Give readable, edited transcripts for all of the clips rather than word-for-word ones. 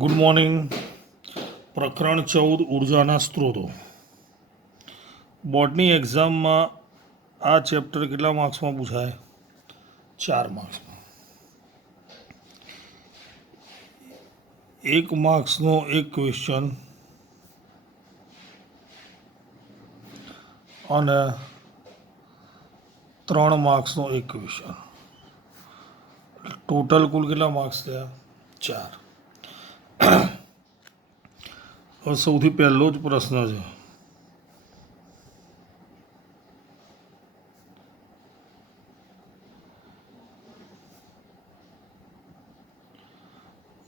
Good morning. પ્રકરણ 14 ઉર્જાના સ્ત્રોતો. બોર્ડની એક્ઝામમાં આ ચેપ્ટર કેટલા માર્ક્સમાં પૂછાય? 4 માર્ક્સમાં. 1 માર્ક્સનો એક ક્વેશ્ચન અને 3 માર્ક્સનો એક ક્વેશ્ચન. ટોટલ કુલ કેટલા માર્ક્સ થયા? 4. હવે સૌથી પહેલો જ પ્રશ્ન છે.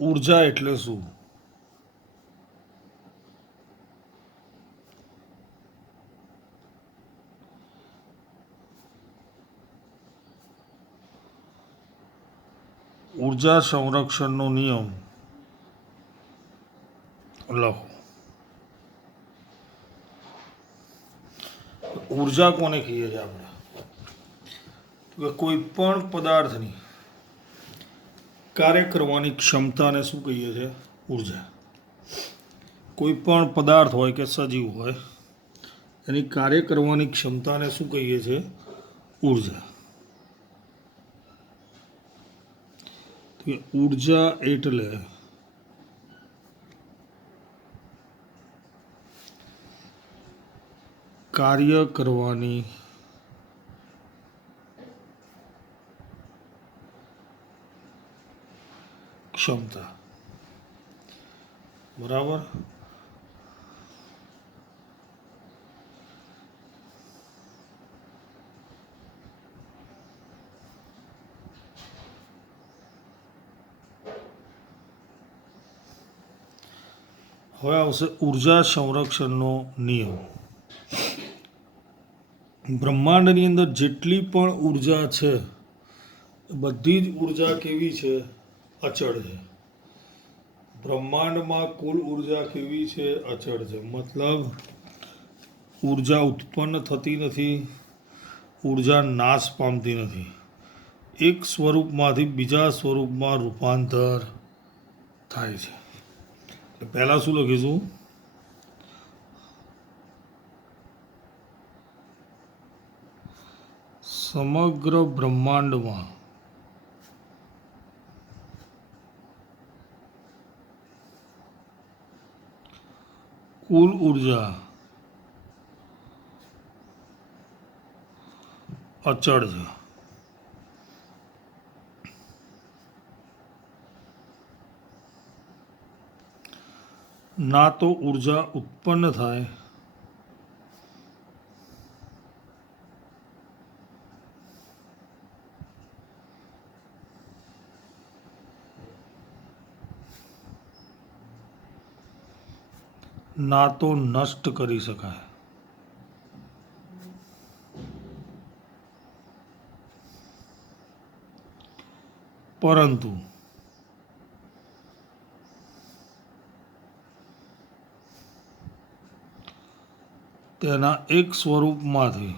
ઉર્જા એટલે શું? ઉર્જા સંરક્ષણનો નિયમ લખો. ઉર્જા કોને કહીએ છીએ આપણે? કે કોઈ પણ પદાર્થની કાર્ય કરવાની ક્ષમતાને શું કહીએ છીએ? ઉર્જા. કોઈ પણ પદાર્થ હોય કે સજીવ હોય એની કાર્ય કરવાની ક્ષમતાને શું કહીએ છીએ? ઉર્જા. ઉર્જા એટલે કાર્ય કરવાની ક્ષમતા. બરાબર. હવે આવશે ઉર્જા સંરક્ષણનો નિયમ. બ્રહ્માંડની અંદર જેટલી પણ ઉર્જા છે બધી જ ઉર્જા કેવી છે? અચળ છે. બ્રહ્માંડમાં કુલ ઉર્જા કેવી છે? અચળ છે. મતલબ ઉર્જા ઉત્પન્ન થતી નથી, ઉર્જા નાશ પામતી નથી. એક સ્વરૂપમાંથી બીજા સ્વરૂપમાં રૂપાંતર થાય છે. પહેલાં શું લખીશું? સમગ્ર બ્રહ્માંડમાં કુલ ઉર્જા અચળ છે. ના તો ઉર્જા ઉત્પન્ન થાય ના તો નષ્ટ કરી શકાય. પરંતુ તેના એક સ્વરૂપમાંથી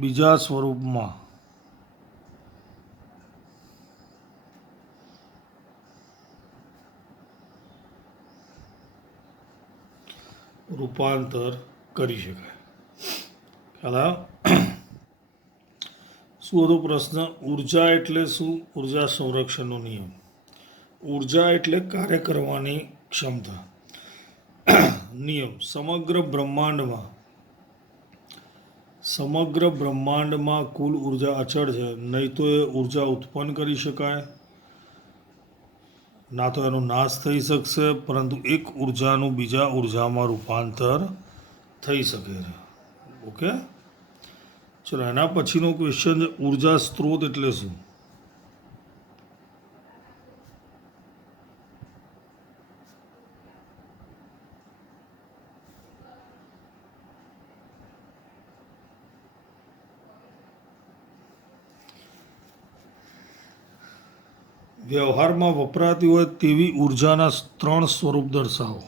બીજા સ્વરૂપમાં રૂપાંતર કરી શકાય. ખ્યાલ આવ્યો? શું હતો પ્રશ્ન? ઉર્જા એટલે શું? ઉર્જા સંરક્ષણનો નિયમ. ઉર્જા એટલે કાર્ય કરવાની ક્ષમતા. નિયમ. સમગ્ર બ્રહ્માંડમાં કુલ ઉર્જા અચળ છે. નહીં તો એ ઉર્જા ઉત્પન્ન કરી શકાય, ના તો એનો નાશ થઈ શકશે, પરંતુ એક ઉર્જાનું બીજા ઉર્જામાં રૂપાંતર થઈ શકે છે. ઓકે, ચલો એના પછીનો ક્વેશ્ચન છે ઉર્જા સ્ત્રોત એટલે શું? વ્યવહારમાં વપરાતી હોય તેવી ઉર્જાના 3 સ્વરૂપ દર્શાવો.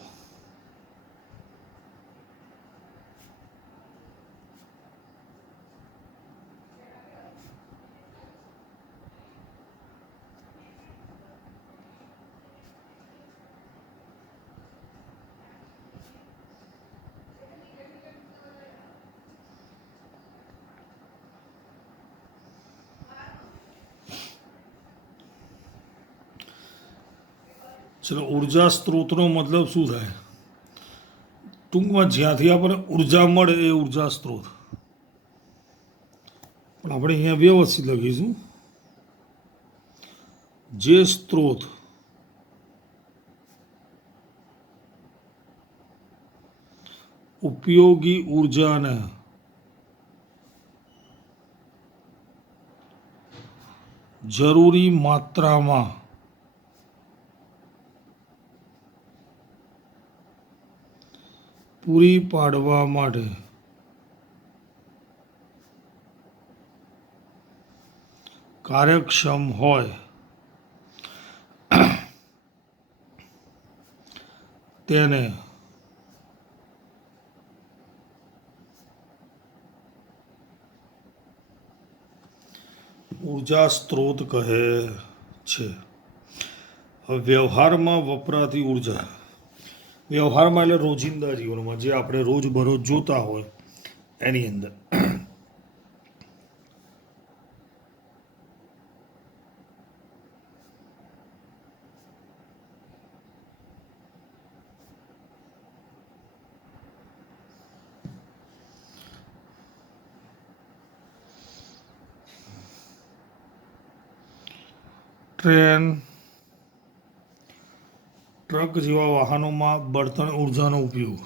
ચલો ઉર્જા સ્ત્રોતનો મતલબ શું થાય? ટૂંકમાં જ્યાંથી આપણને ઉર્જા મળે એ ઉર્જા સ્ત્રોત. પણ આપણે અહીંયા વ્યવસ્થિત લખીશું, જે સ્ત્રોત ઉપયોગી ઉર્જાને જરૂરી માત્રામાં પૂરી પાડવા માટે કાર્યક્ષમ હોય તેને ઉર્જા સ્ત્રોત કહે છે. હવે વ્યવહારમાં વપરાતી ઉર્જા, વ્યવહારમાં એટલે રોજિંદા જીવનમાં જે આપણે રોજબરોજ જોતા હોય એની અંદર ટ્રેન, ટ્રક જેવા વાહનોમાં બળતણ ઉર્જાનો ઉપયોગ.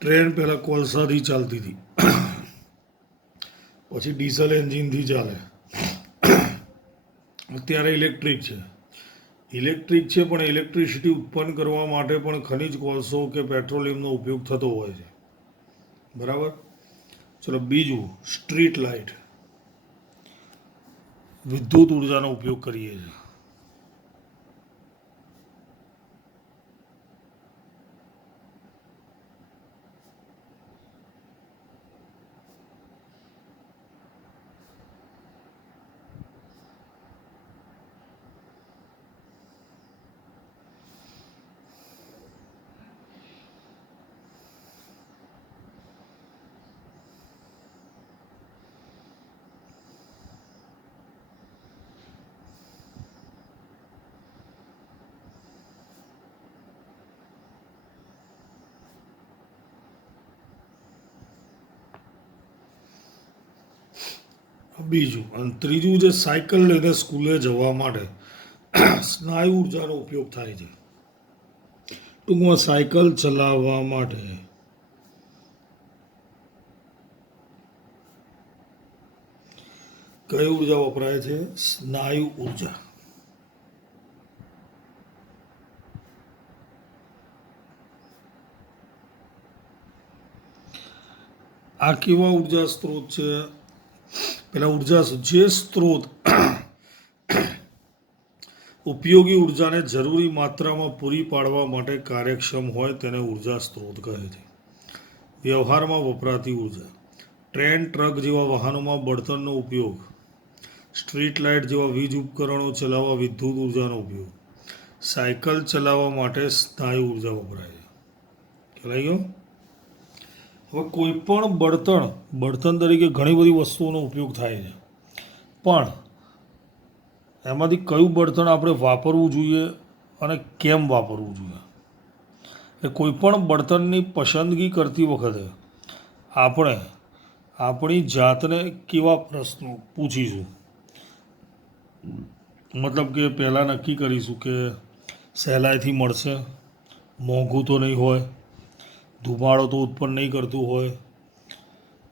ટ્રેન પહેલાં કોલસાથી ચાલતી હતી, પછી ડીઝલ એન્જિનથી ચાલે, અત્યારે ઇલેક્ટ્રિક છે. ઇલેક્ટ્રિક છે પણ ઇલેક્ટ્રિસિટી ઉત્પન્ન કરવા માટે પણ ખનિજ કોલસો કે પેટ્રોલિયમનો ઉપયોગ થતો હોય છે. બરાબર. ચલો બીજું, સ્ટ્રીટ લાઇટ, વિદ્યુત ઉર્જાનો ઉપયોગ કરીએ છીએ. બીજું અને ત્રીજું, જે સાયકલ લઈને સ્કૂલે જવા માટે સ્નાયુ ઉર્જાનો ઉપયોગ થાય છે. ટૂંકમાં સાયકલ ચલાવવા માટે કઈ ઉર્જા વપરાય છે? સ્નાયુ ઉર્જા. આ કેવા ઉર્જા સ્ત્રોત છે? પેલા ઉર્જા, જે સ્ત્રોત ઉપયોગી ઉર્જાને જરૂરી માત્રામાં પૂરી પાડવા માટે કાર્યક્ષમ હોય તેને ઉર્જા સ્ત્રોત કહે છે. વ્યવહારમાં વપરાતી ઉર્જા, ટ્રેન, ટ્રક જેવા વાહનોમાં બળતણનો ઉપયોગ, સ્ટ્રીટ લાઇટ જેવા વીજ ઉપકરણો ચલાવવા વિદ્યુત ઉર્જાનો ઉપયોગ, સાયકલ ચલાવવા માટે સ્નાયુ ઉર્જા વપરાય છે. ખ્યાલ આવી ગયો? હવે કોઈ પણ બળતણ તરીકે ઘણી બધી વસ્તુઓનો ઉપયોગ થાય છે, પણ એમાંથી કયું બળતણ આપણે વાપરવું જોઈએ અને કેમ વાપરવું જોઈએ, એ કોઈ પણ બળતણની પસંદગી કરતી વખતે આપણે આપણી જાતને કેવા પ્રશ્નો પૂછીશું? મતલબ કે પહેલાં નક્કી કરીશું કે સહેલાઈથી મળશે, મોંઘું તો નહીં હોય, ધુમાડો તો ઉત્પન્ન નહીં કરતું હોય,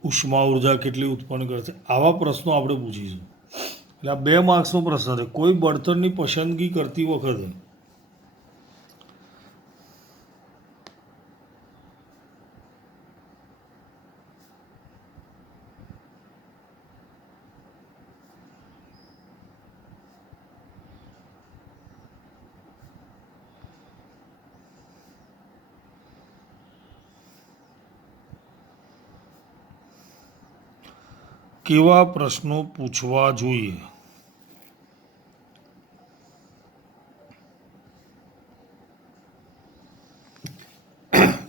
ઉષ્મા ઉર્જા કેટલી ઉત્પન્ન કરશે, આવા પ્રશ્નો આપણે પૂછીશું. એટલે આ 2 માર્ક્સનો પ્રશ્ન છે. કોઈ બળતણની પસંદગી કરતી વખતે કેવા પ્રશ્નો પૂછવા જોઈએ?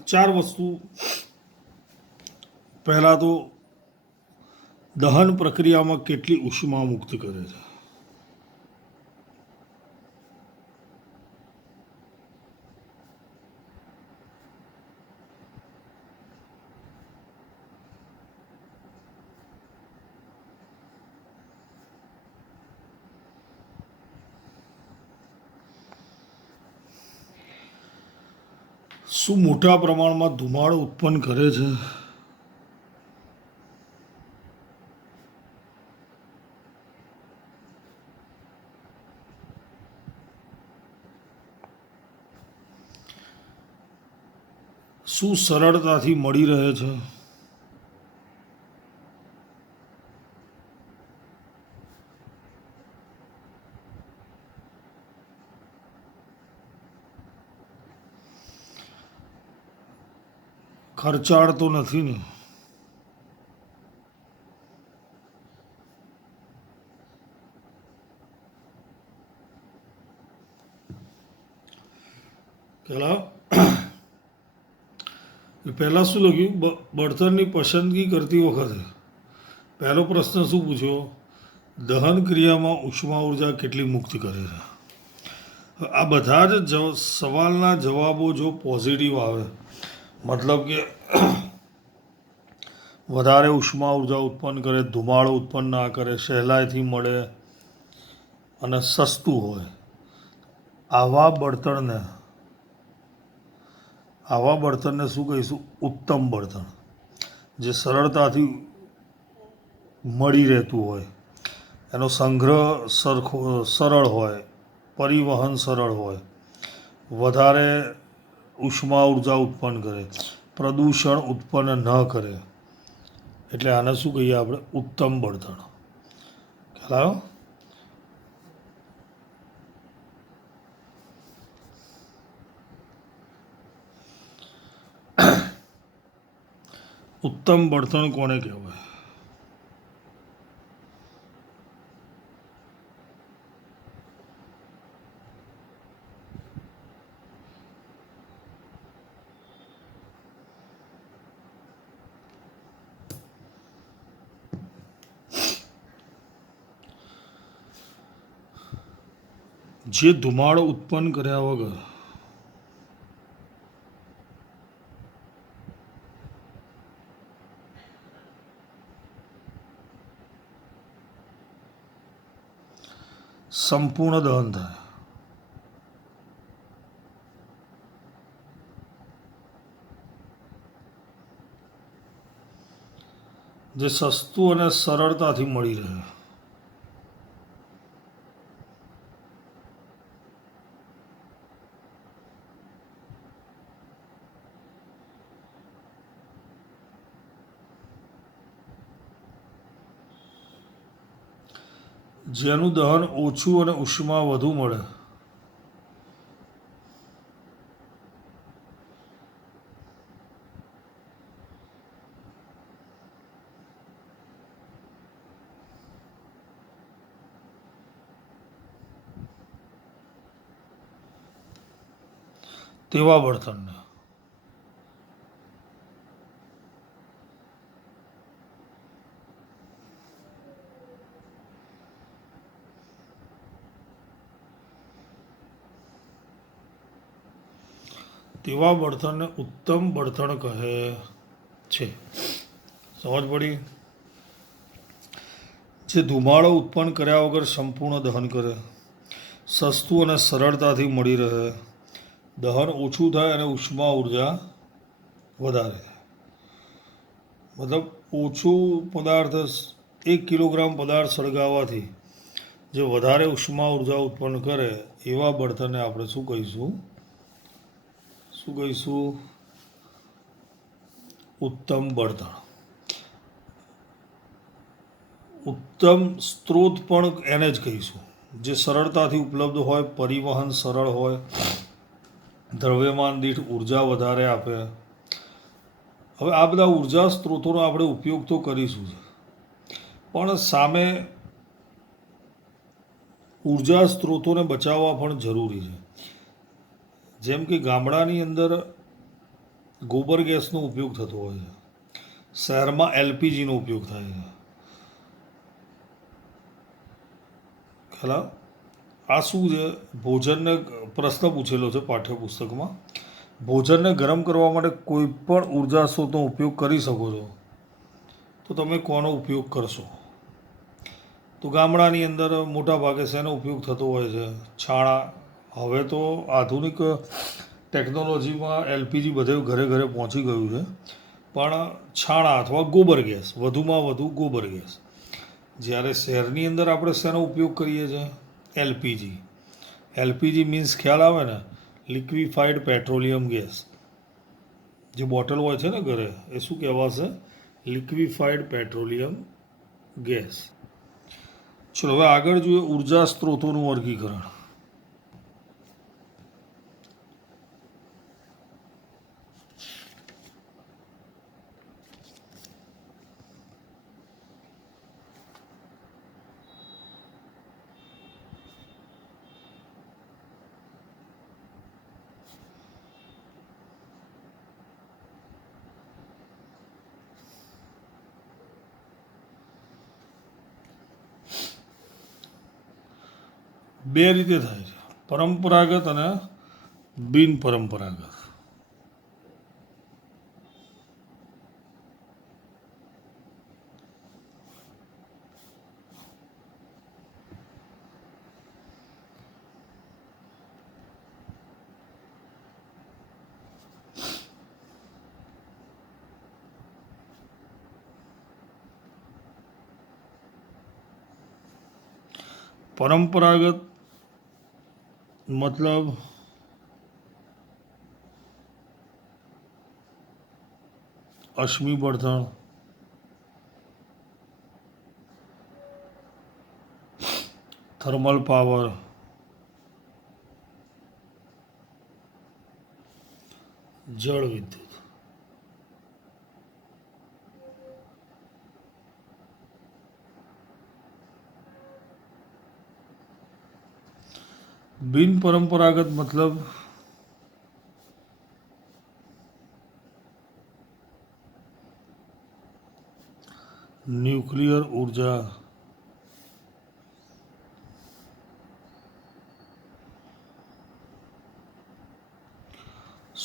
ચાર વસ્તુ. પહેલાં તો દહન પ્રક્રિયામાં કેટલી ઉષ્મા મુક્ત કરે છે. શું મોટા પ્રમાણમાં ધુમાડો ઉત્પન્ન કરે છે. શું સરળતાથી મળી રહે છે. ખર્ચાળ તો નથી ને. પહેલાં શું લખ્યું, બળતણની પસંદગી કરતી વખતે પહેલો પ્રશ્ન શું પૂછ્યો, દહન ક્રિયામાં ઉષ્મા ઉર્જા કેટલી મુક્ત કરે છે. આ બધા જ સવાલના જવાબો જો પોઝિટિવ આવે, મતલબ કે વધારે ઉષ્મા ઉર્જા ઉત્પન્ન કરે, ધુમાડો ઉત્પન્ન ના કરે, સહેલાઈથી મળે અને સસ્તું હોય, આવા બળતણને શું કહીશું, ઉત્તમ બળતણ. જે સરળતાથી મળી રહેતું હોય, એનો સંગ્રહ સરળ હોય, પરિવહન સરળ હોય, વધારે ઉષ્મા ઉર્જા ઉત્પન્ન કરે, પ્રદૂષણ ઉત્પન્ન ન કરે, એટલે આને શું કહીએ આપણે, ઉત્તમ બળતણ. ખ્યાલ આવ્યો. ઉત્તમ બળતણ કોને કહેવાય. જે ધુમાડો ઉત્પન્ન કર્યા વગર સંપૂર્ણ દહન થાય. જે સસ્તું અને સરળતાથી મળી રહે. જેનું દહન ઓછું અને ઉષ્મા વધુ મળે. તેવા બળતણને ઉત્તમ બળતણ કહે છે. સમજ પડી. જે ધુમાડો ઉત્પન્ન કર્યા વગર સંપૂર્ણ દહન કરે, સસ્તું અને સરળતાથી મળી રહે, દહન ઓછું થાય અને ઉષ્મા ઉર્જા વધારે. મતલબ ઓછું પદાર્થ, 1 કિલોગ્રામ પદાર્થ સળગાવવાથી જે વધારે ઉષ્મા ઉર્જા ઉત્પન્ન કરે, એવા બળતણને આપણે શું કહીશું, ઉત્તમ બળતણ. ઉત્તમ સ્ત્રોત પણ એને જ કહીશું, જે સરળતાથી ઉપલબ્ધ હોય, પરિવહન સરળ હોય, દ્રવ્યમાન દીઠ ઉર્જા વધારે આપે. હવે આ બધા ઉર્જા સ્ત્રોતોનો આપણે ઉપયોગ તો કરીશું, પણ સામે ઉર્જા સ્ત્રોતોને બચાવવા પણ જરૂરી છે. જેમ કે ગામડાની અંદર ગોબર ગેસનો ઉપયોગ થતો હોય છે. શહેરમાં એલપીજીનો ઉપયોગ થાય છે. ખ્યાલ આ શું છે? ભોજનને પ્રશ્ન પૂછેલો છે પાઠ્યપુસ્તકમાં. ભોજનને ગરમ કરવા માટે કોઈ પણ ઉર્જા સ્ત્રોતનો ઉપયોગ કરી શકો છો, તો તમે કોનો ઉપયોગ કરશો? તો ગામડાની અંદર મોટા ભાગે શેનો ઉપયોગ થતો હોય છે? છાણા. હવે તો આધુનિક ટેકનોલોજીમાં એલપીજી બધે ઘરે ઘરે પહોંચી ગયું છે, પણ છાણા અથવા ગોબર ગેસ, વધુમાં વધુ ગોબર ગેસ. જ્યારે શહેરની અંદર આપણે શેનો ઉપયોગ કરીએ છીએ? એલપીજી. એલપીજી મીન્સ ખ્યાલ આવે ને? Liquefied petroleum gas. જે બોટલ હોય છે ને ઘરે, એ શું કહેવાશે? Liquefied petroleum gas. ચલો હવે આગળ જોઈએ ઉર્જા સ્ત્રોતોનું વર્ગીકરણ. બે રીતે થાય છે, પરંપરાગત અને બિન પરંપરાગત. પરંપરાગત મતલબ અશ્મિ બળતણ, થર્મલ પાવર, જળ વિદ્યુત. બિન પરંપરાગત મતલબ ન્યુક્લિયર ઉર્જા,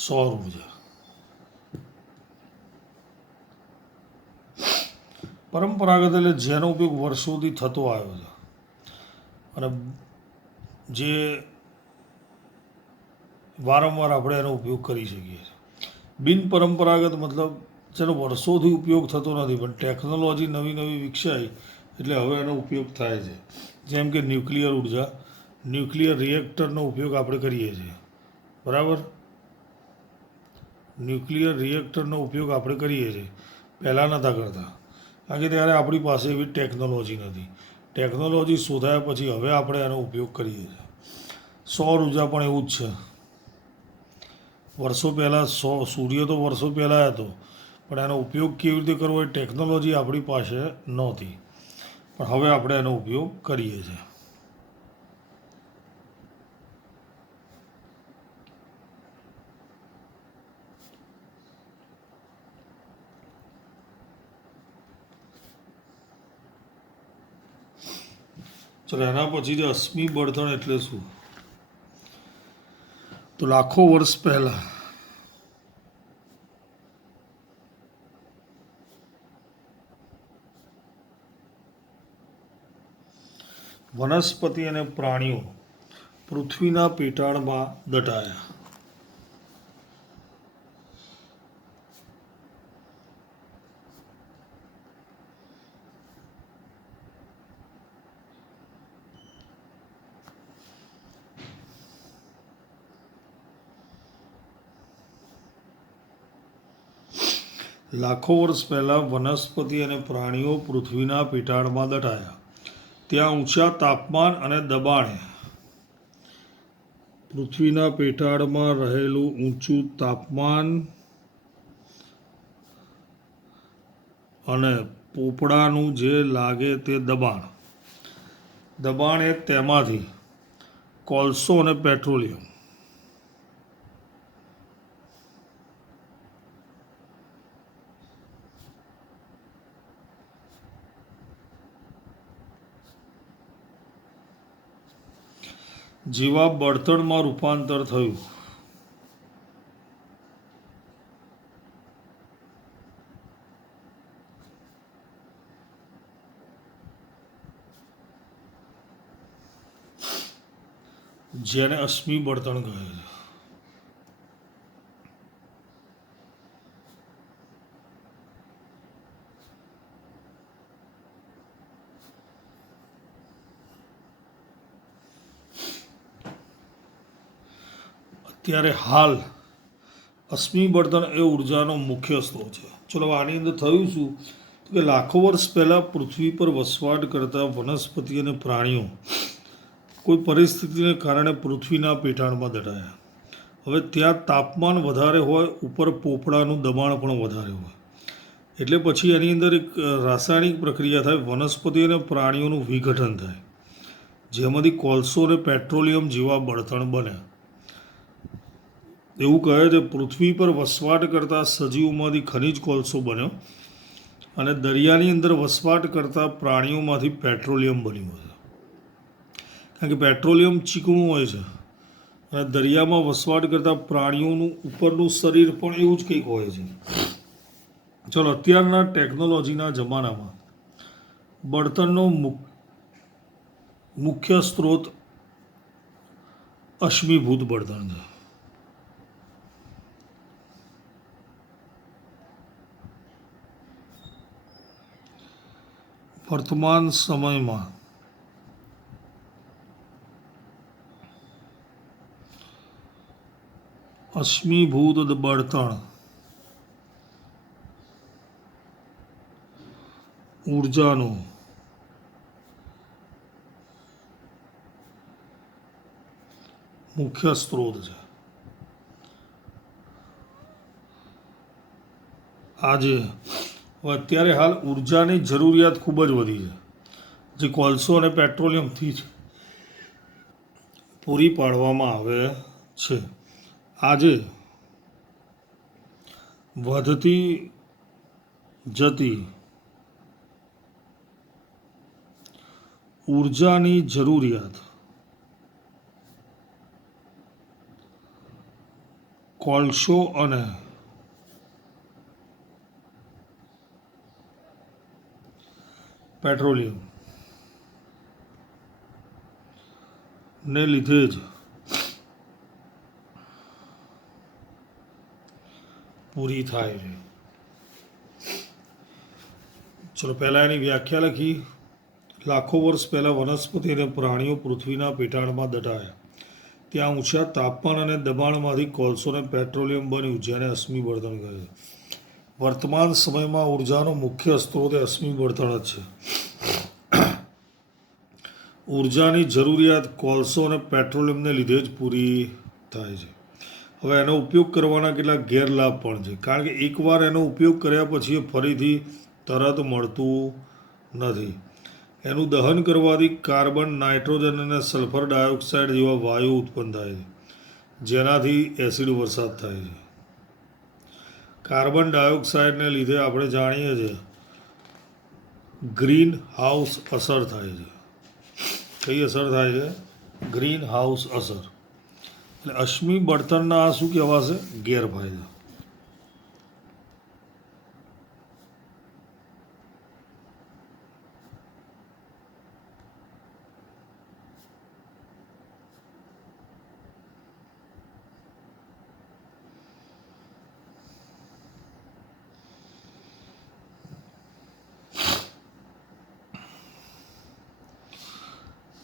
સૌર ઉર્જા. પરંપરાગત એટલે જેનો ઉપયોગ વર્ષોથી થતો આવ્યો છે અને જે વારંવાર આપણે એનો ઉપયોગ કરી શકીએ છીએ. બિન પરંપરાગત મતલબ જેનો વર્ષોથી ઉપયોગ થતો નથી, પણ ટેકનોલોજી નવી નવી વિકસાઈ એટલે હવે એનો ઉપયોગ થાય છે. જેમ કે ન્યુક્લિયર ઉર્જા, ન્યુક્લિયર રિએક્ટરનો ઉપયોગ આપણે કરીએ છીએ, બરાબર? ન્યુક્લિયર રિએક્ટરનો ઉપયોગ આપણે કરીએ છીએ, પહેલાં નહોતા કરતા, કારણ કે ત્યારે આપણી પાસે એવી ટેકનોલોજી નથી. ટેકનોલોજી શોધાયા પછી હવે આપણે એનો ઉપયોગ કરીએ છીએ. સૌર ઉર્જા પણ એવું જ છે. વર્ષો પહેલાં સૂર્ય તો વર્ષો પહેલાં હતો, પણ એનો ઉપયોગ કેવી રીતે કરવો એ ટેકનોલોજી આપણી પાસે નહોતી, પણ હવે આપણે એનો ઉપયોગ કરીએ છીએ. ચલો એના પછી જે અશ્મિ બળતણ એટલે શું? તો લાખો વર્ષ પહેલાં વનસ્પતિ અને પ્રાણીઓ પૃથ્વીના પેટાળમાં દટાયા. લાખો વર્ષ પહેલાં વનસ્પતિ અને પ્રાણીઓ પૃથ્વીના પેટાળમાં દટાયા. ત્યાં ઊંચા તાપમાન અને દબાણે પૃથ્વીના પેટાળમાં રહેલું ઊંચું તાપમાન અને પોપડાનું જે લાગે તે દબાણ એ તેમાંથી કોલસો અને પેટ્રોલિયમ જેવા બળતણમાં રૂપાંતર થયું. જેને અશ્મિ બળતણ કહે છે. અત્યારે હાલ અશ્મિ બળતણ એ ઉર્જાનો મુખ્ય સ્ત્રોત છે. ચલો આની અંદર થયું શું કે લાખો વર્ષ પહેલાં પૃથ્વી પર વસવાટ કરતા વનસ્પતિ અને પ્રાણીઓ કોઈ પરિસ્થિતિને કારણે પૃથ્વીના પેટાળમાં દટાયા. હવે ત્યાં તાપમાન વધારે હોય, ઉપર પોપડાનું દબાણ પણ વધારે હોય, એટલે પછી એની અંદર એક રાસાયણિક પ્રક્રિયા થાય, વનસ્પતિ અને પ્રાણીઓનું વિઘટન થાય, જેમાંથી કોલસો અને પેટ્રોલિયમ જેવા બળતણ બને. એવું કહે છે પૃથ્વી પર વસવાટ કરતા સજીવોમાંથી ખનિજ કોલસો બન્યો અને દરિયાની અંદર વસવાટ કરતા પ્રાણીઓમાંથી પેટ્રોલિયમ બન્યું છે. કારણ કે પેટ્રોલિયમ ચીકણું હોય છે અને દરિયામાં વસવાટ કરતા પ્રાણીઓનું ઉપરનું શરીર પણ એવું જ કંઈક હોય છે. ચલો અત્યારના ટેકનોલોજીના જમાનામાં બળતણનો મુખ્ય સ્ત્રોત અશ્મિભૂત બળતણ છે. વર્તમાન સમયમાં અશ્મિભૂત બળતણ ઉર્જાનો મુખ્ય સ્ત્રોત છે. આજે અત્યારે હાલ ઉર્જાની જરૂરિયાત ખૂબ જ વધી છે, જે કોલસો અને પેટ્રોલિયમથી જ પૂરી પાડવામાં આવે છે. આજે વધતી જતી ઉર્જાની જરૂરિયાત કોલસો અને પેટ્રોલિયમ ને લીધે જ પૂરી થાય છે. ચલો પહેલાં એની વ્યાખ્યા લખી. લાખો વર્ષ પહેલાં વનસ્પતિ અને પ્રાણીઓ પૃથ્વીના પેટાળમાં દટાયા. ત્યાં ઊંચા તાપમાન અને દબાણમાંથી કોલસો અને પેટ્રોલિયમ બન્યું, જેને અશ્મિ બળતણ કહે છે. વર્તમાન સમયમાં ઉર્જાનો મુખ્ય સ્ત્રોત એ અશ્મિ બળતણ જ છે. ઉર્જાની જરૂરિયાત કોલસો અને પેટ્રોલિયમને લીધે જ પૂરી થાય છે. હવે એનો ઉપયોગ કરવાના કેટલાક ગેરલાભ પણ છે, કારણ કે એકવાર એનો ઉપયોગ કર્યા પછી એ ફરીથી તરત મળતું નથી. એનું દહન કરવાથી કાર્બન, નાઇટ્રોજન અને સલ્ફર ડાયોક્સાઇડ જેવા વાયુ ઉત્પન્ન થાય છે, જેનાથી એસિડ વરસાદ થાય છે. કાર્બન ડાયોક્સાઇડને લીધે આપણે જાણીએ છીએ ગ્રીન હાઉસ અસર થાય છે. કઈ અસર થાય છે? ગ્રીન હાઉસ અસર. એટલે અશ્મિ બળતણના આ શું કહેવાશે? ગેરફાયદા.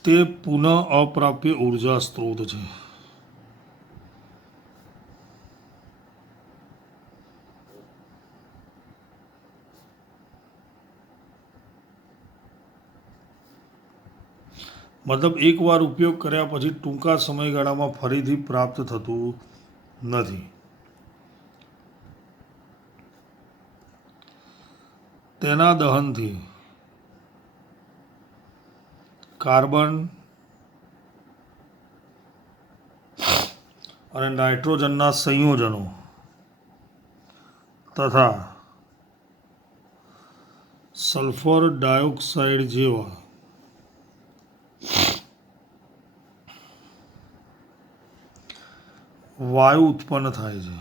તે પુનઃ અપ્રાપ્ય ઉર્જા સ્ત્રોત છે. મતલબ એકવાર ઉપયોગ કર્યા પછી ટૂંકા સમયગાળામાં ફરીથી પ્રાપ્ત થતું નથી. તેના દહનથી કાર્બન અને નાઇટ્રોજનના સંયોજનો તથા સલ્ફર ડાયોક્સાઇડ જેવા વાયુ ઉત્પન્ન થાય છે.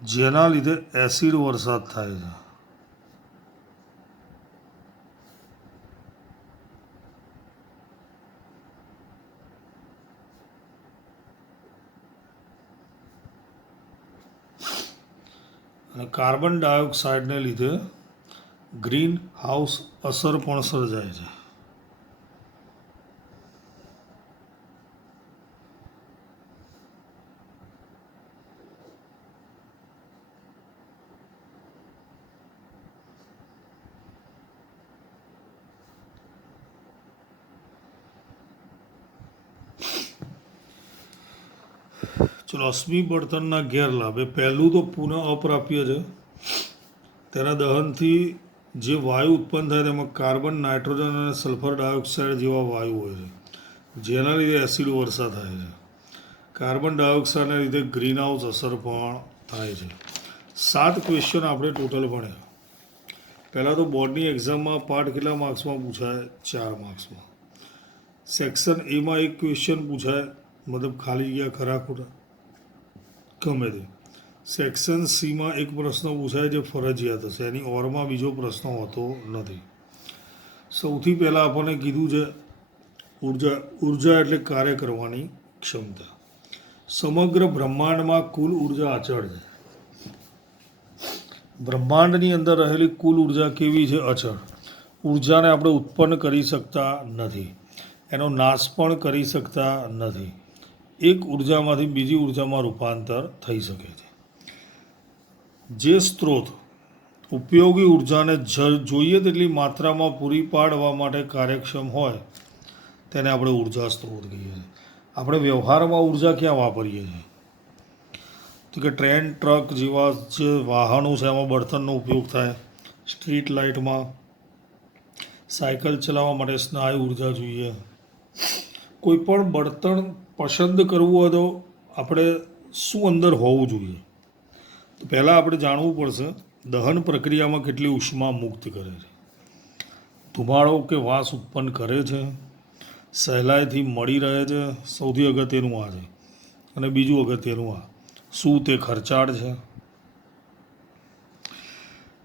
જેના લીધે એસિડ વરસાદ થાય છે. અને કાર્બન ડાયોક્સાઇડને લીધે ગ્રીન હાઉસ અસર પણ સર્જાય છે. ચલો, અશ્મિ બળતણના ગેરલાભ. એ પહેલું તો પુનઃ અપ્રાપ્ય છે. તેના દહનથી જે વાયુ ઉત્પન્ન થાય તેમાં કાર્બન, નાઇટ્રોજન અને સલ્ફર ડાયોક્સાઇડ જેવા વાયુ હોય છે, જેના લીધે એસિડ વર્ષા થાય છે. કાર્બન ડાયોક્સાઇડના લીધે ગ્રીન હાઉસ અસર પણ થાય છે. 7 ક્વેશ્ચન આપણે ટોટલ ભણ્યા. પહેલાં તો બોર્ડની એક્ઝામમાં પાર્ટ કેટલા માર્ક્સમાં પૂછાય? 4 માર્ક્સમાં. સેક્શન એમાં એક ક્વેશ્ચન પૂછાય, મતલબ ખાલી જગ્યા ખરા ખોટા ગમે તે. સેક્શન સીમાં એક પ્રશ્ન પૂછાય જે ફરજિયાત હશે, એની ઓરમાં બીજો પ્રશ્ન હોતો નથી. સૌથી પહેલાં આપણને કીધું છે ઉર્જા એટલે કાર્ય કરવાની ક્ષમતા. સમગ્ર બ્રહ્માંડમાં કુલ ઉર્જા અચળ છે. બ્રહ્માંડની અંદર રહેલી કુલ ઉર્જા કેવી છે? અચળ. ઉર્જાને આપણે ઉત્પન્ન કરી શકતા નથી, એનો નાશ પણ કરી શકતા નથી. એક ઉર્જામાંથી બીજી ઉર્જામાં રૂપાંતર થઈ શકે છે. જે સ્ત્રોત ઉપયોગી ઉર્જાને જોઈએ તેટલી માત્રામાં પૂરી પાડવા માટે કાર્યક્ષમ હોય તેને આપણે ઉર્જા સ્ત્રોત કહીએ છીએ. આપણે વ્યવહારમાં ઉર્જા ક્યાં વાપરીએ છીએ? તો કે ટ્રેન, ટ્રક જેવા જે વાહનો છે એમાં બળતણનો ઉપયોગ થાય. સ્ટ્રીટ લાઇટમાં, સાયકલ ચલાવવા માટે સ્નાયુ ઉર્જા જોઈએ. કોઈ પણ બળતણ પસંદ કરવું હોય તો આપણે શું અંદર હોવું જોઈએ? તો પહેલાં આપણે જાણવું પડશે દહન પ્રક્રિયામાં કેટલી ઉષ્મા મુક્ત કરે છે, ધુમાડો કે વાસ ઉત્પન્ન કરે છે, સહેલાઈથી મળી રહે છે, સૌથી અગત્યનું આ છે. અને બીજું અગત્યનું આ, શું તે ખર્ચાળ છે?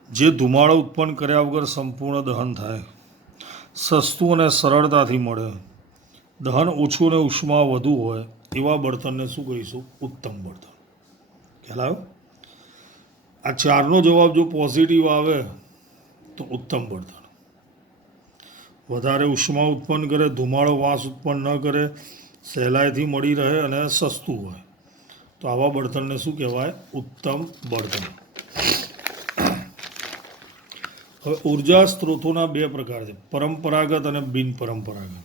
જે ધુમાડો ઉત્પન્ન કર્યા વગર સંપૂર્ણ દહન થાય, સસ્તું અને સરળતાથી મળે, દહન ઓછું અને ઉષ્મા વધુ હોય એવા બળતણને શું કહીશું? ઉત્તમ બળતણ. ખ્યાલ આવ્યો? આ 4નો જવાબ જો પોઝિટિવ આવે તો ઉત્તમ બળતણ. વધારે ઉષ્મા ઉત્પન્ન કરે, ધુમાડો વાસ ઉત્પન્ન ન કરે, સહેલાઈથી મળી રહે અને સસ્તું હોય, તો આવા બળતણને શું કહેવાય? ઉત્તમ બળતણ. હવે ઉર્જા સ્ત્રોતોના 2 પ્રકાર છે, પરંપરાગત અને બિનપરંપરાગત.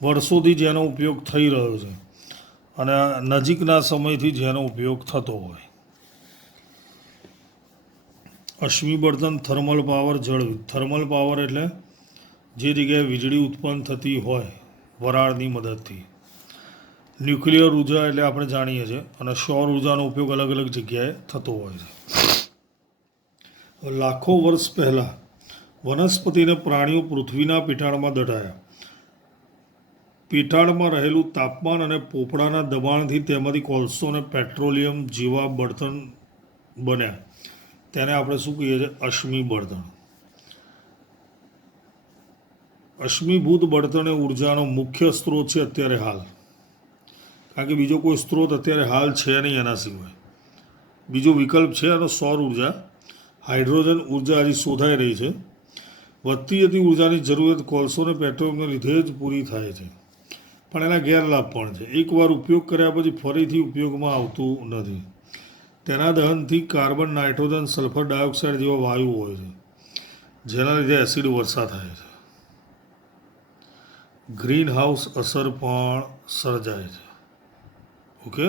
વર્ષોથી જેનો ઉપયોગ થઈ રહ્યો છે અને નજીકના સમયથી જેનો ઉપયોગ થતો હોય. અશ્મિ બળતણ, થર્મલ પાવર, જળ. થર્મલ પાવર એટલે જે જગ્યાએ વીજળી ઉત્પન્ન થતી હોય વરાળની મદદથી. ન્યુક્લિયર ઉર્જા એટલે આપણે જાણીએ છીએ, અને સૌર ઉર્જાનો ઉપયોગ અલગ અલગ જગ્યાએ થતો હોય છે. લાખો વર્ષ પહેલાં વનસ્પતિ અને પ્રાણીઓ પૃથ્વીના પેટાળમાં દટાયા. પેટાળમાં રહેલું તાપમાન અને પોપડાના દબાણથી તેમાંથી કોલસો અને પેટ્રોલિયમ જેવા બળતણ બન્યા. તેને આપણે શું કહીએ છીએ? અશ્મિ બળતણ. અશ્મિભૂત બળતણ એ ઉર્જાનો મુખ્ય સ્ત્રોત છે અત્યારે હાલ, કારણ કે બીજો કોઈ સ્ત્રોત અત્યારે હાલ છે નહીં એના સિવાય. બીજો વિકલ્પ છે એનો સૌર ઉર્જા. હાઇડ્રોજન ઉર્જા હજી શોધાઈ રહી છે. વધતી જતી ઉર્જાની જરૂરિયાત કોલસો અને પેટ્રોલિયમને લીધે જ પૂરી થાય છે, પણ એના ગેરલાભ પણ છે. એકવાર ઉપયોગ કર્યા પછી ફરીથી ઉપયોગમાં આવતું નથી. તેના દહનથી કાર્બન, નાઇટ્રોજન, સલ્ફર ડાયોક્સાઇડ જેવા વાયુ હોય છે, જેના લીધે એસિડ વર્ષા થાય છે. ગ્રીન હાઉસ અસર પણ સર્જાય છે. ઓકે.